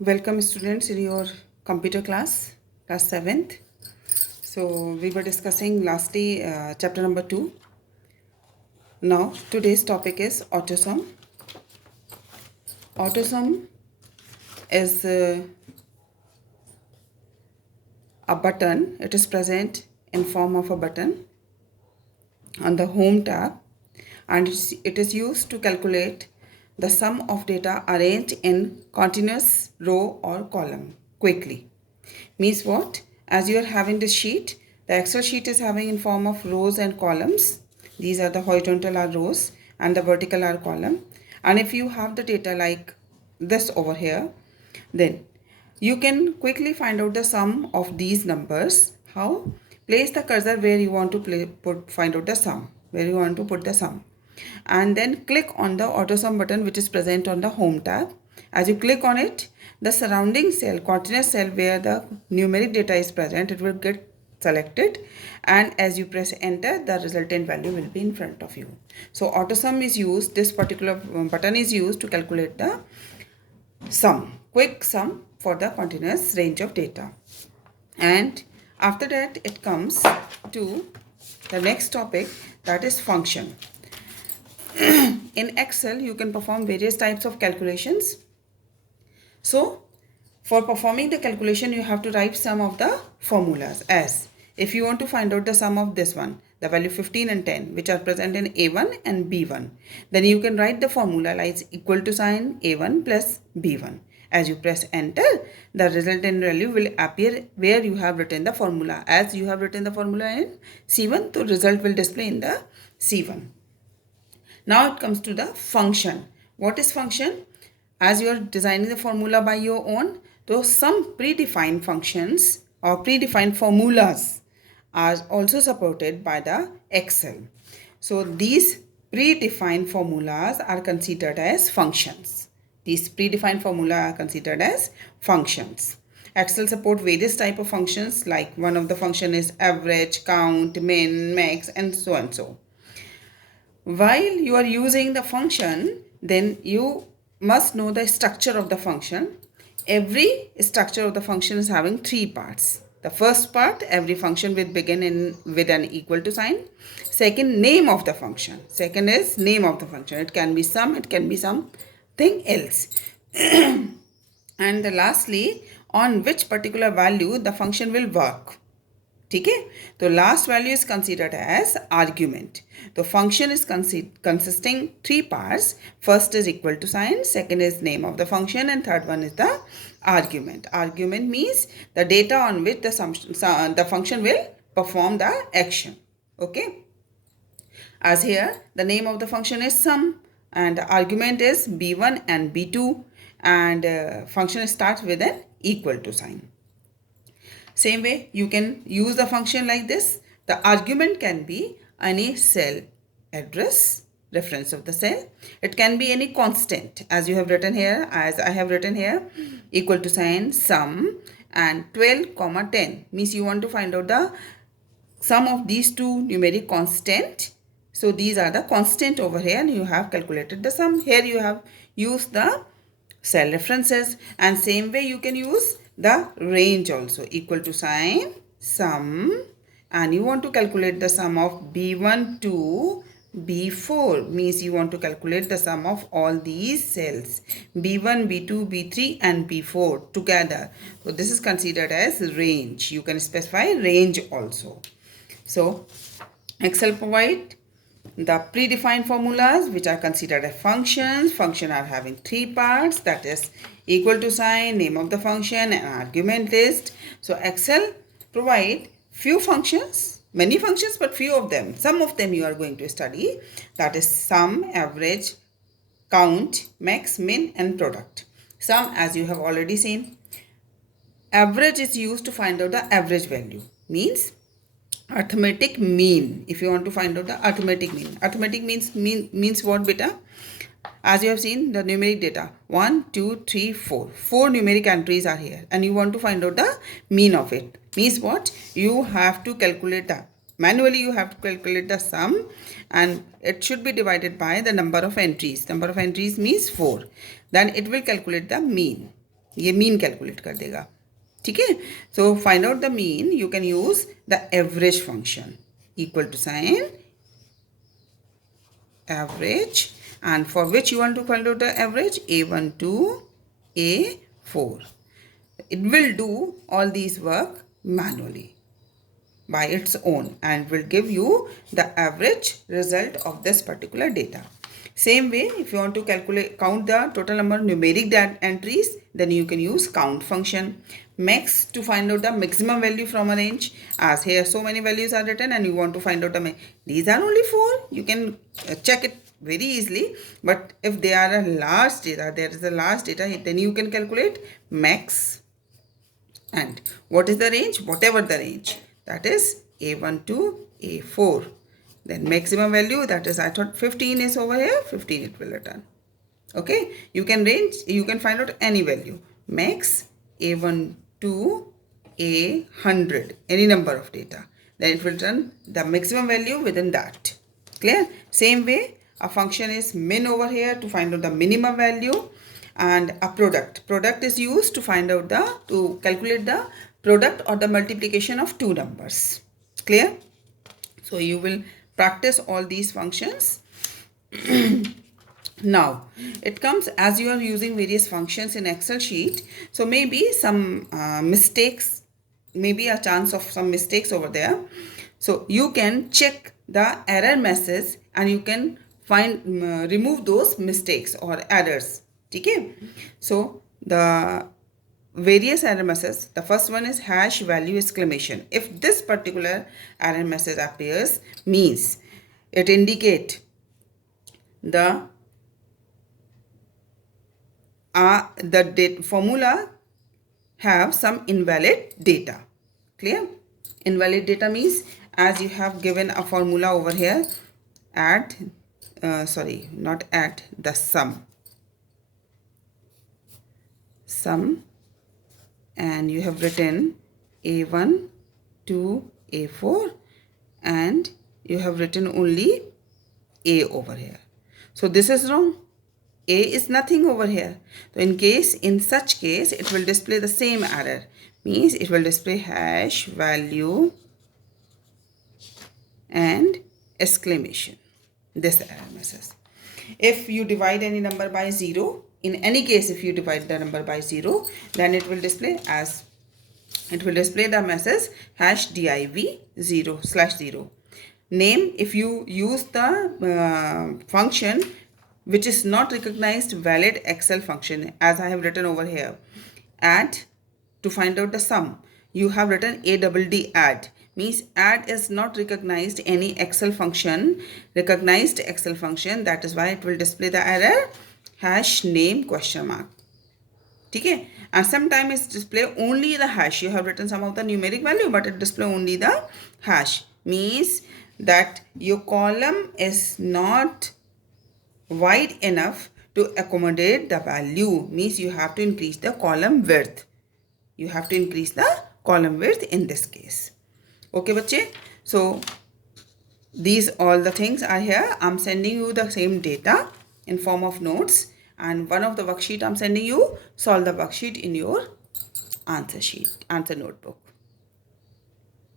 Welcome students in your computer class 7th. So we were discussing lastly chapter number 2. Now today's topic is Autosum. Autosum is a button. It is present in form of a button on the home tab, and it is used to calculate the sum of data arranged in continuous row or column quickly. Means what? As you are having this sheet, the Excel sheet is having in form of rows and columns. These are the horizontal are rows and the vertical are column. And if you have the data like this over here, then you can quickly find out the sum of these numbers. How? Place the cursor where you want to find out the sum, where you want to put the sum. And then click on the Autosum button which is present on the home tab. As you click on it, the surrounding cell, continuous cell where the numeric data is present, it will get selected, and as you press enter, the resultant value will be in front of you. So Autosum is used, this particular button is used to calculate the sum, quick sum for the continuous range of data. And after that it comes to the next topic, that is function. In Excel you can perform various types of calculations. So for performing the calculation you have to write some of the formulas. As if you want to find out the sum of this one, the value 15 and 10 which are present in A1 and B1, then you can write the formula like equal to sign A1 plus B1. As you press enter, the resultant value will appear where you have written the formula. As you have written the formula in C1, the result will display in the C1. Now it comes to the function. What is function? As you are designing the formula by your own, though some predefined functions or predefined formulas are also supported by the Excel. So these predefined formulas are considered as functions. These predefined formula are considered as functions. Excel support various type of functions, like one of the function is average, count, min, max, and so and so. While you are using the function, then you must know the structure of the function. Every structure of the function is having three parts. The first part, every function will begin with an equal to sign. Second, name of the function. Second is name of the function. It can be sum, it can be something else. And lastly, on which particular value the function will work. ठीक है, तो last value is considered as argument. The function is consisting three parts. First is equal to sign, second is name of the function, and third one is the argument. Argument means the data on which the function will perform the action. Okay, as here the name of the function is sum and the argument is b1 and b2, and function starts with an equal to sign. Same way, you can use the function like this. The argument can be any cell address, reference of the cell. It can be any constant, as you have written here, as I have written here, equal to sign sum, and 12 comma 10 means you want to find out the sum of these two numeric constant. So these are the constant over here, and you have calculated the sum. Here you have used the cell references, and same way you can use the range also, equal to sign sum, and you want to calculate the sum of b1 to b4 means you want to calculate the sum of all these cells b1, b2, b3 and b4 together. So this is considered as range. You can specify range also. So Excel provide the predefined formulas which are considered as functions. Function are having three parts, that is equal to sign, name of the function, and argument list. So Excel provide few functions, many functions, but few of them. Some of them you are going to study, that is sum, average, count, max, min, and product. Sum, as you have already seen, average is used to find out the average value, means arithmetic mean. If you want to find out the arithmetic means what, beta? As you have seen the numeric data 1 2 3 4 numeric entries are here, and you want to find out the mean of it. Means what? You have to calculate the manually, you have to calculate the sum, and it should be divided by the number of entries. Number of entries means 4. Then it will calculate the mean. ये mean calculate कर देगा, ठीक है. So find out the mean, you can use the average function, equal to sign average, and for which you want to find out the average, a1 to a4. It will do all these work manually by its own and will give you the average result of this particular data. Same way, if you want to count the total number of numeric entries, then you can use count function. Max, to find out the maximum value from a range, as here so many values are written and you want to find out the these are only 4, you can check it very easily. But if they are a large data, there is a large data, then you can calculate max. And what is the range? Whatever the range, that is a1 to a4. Then maximum value, that is, I thought 15 is over here, 15 it will return. Okay, you can find out any value, max a1 to a100, any number of data, then it will return the maximum value within that. Clear? Same way, a function is min over here to find out the minimum value, and a product is used to find out to calculate the product or the multiplication of two numbers. Clear? So you will practice all these functions. Now it comes, as you are using various functions in Excel sheet, so maybe some mistakes, maybe a chance of some mistakes over there. So you can check the error message and you can find remove those mistakes or errors. Okay, so the various error messages, the first one is hash value exclamation. If this particular error message appears, means it indicate the formula have some invalid data. Clear? Invalid data means, as you have given a formula over here, add not add, the sum, and you have written a1 to a4 and you have written only a over here. So this is wrong. A is nothing over here. So in such case, it will display the same error. Means it will display hash value and exclamation. This error message. If you divide any number by 0, in any case, if you divide the number by 0, then it will display the message hash div 0/0. Name, if you use the function which is not recognized valid Excel function, as I have written over here, add, to find out the sum, you have written add, means add is not recognized any recognized Excel function, that is why it will display the error hash name question mark. Okay, and sometimes it's display only the hash. You have written some of the numeric value, but it display only the hash, means that your column is not wide enough to accommodate the value, means you have to increase the column width. You have to increase the column width in this case. Okay, bache. So these all the things are here. I'm sending you the same data in form of notes, and one of the worksheet I'm sending you, solve the worksheet in your answer notebook.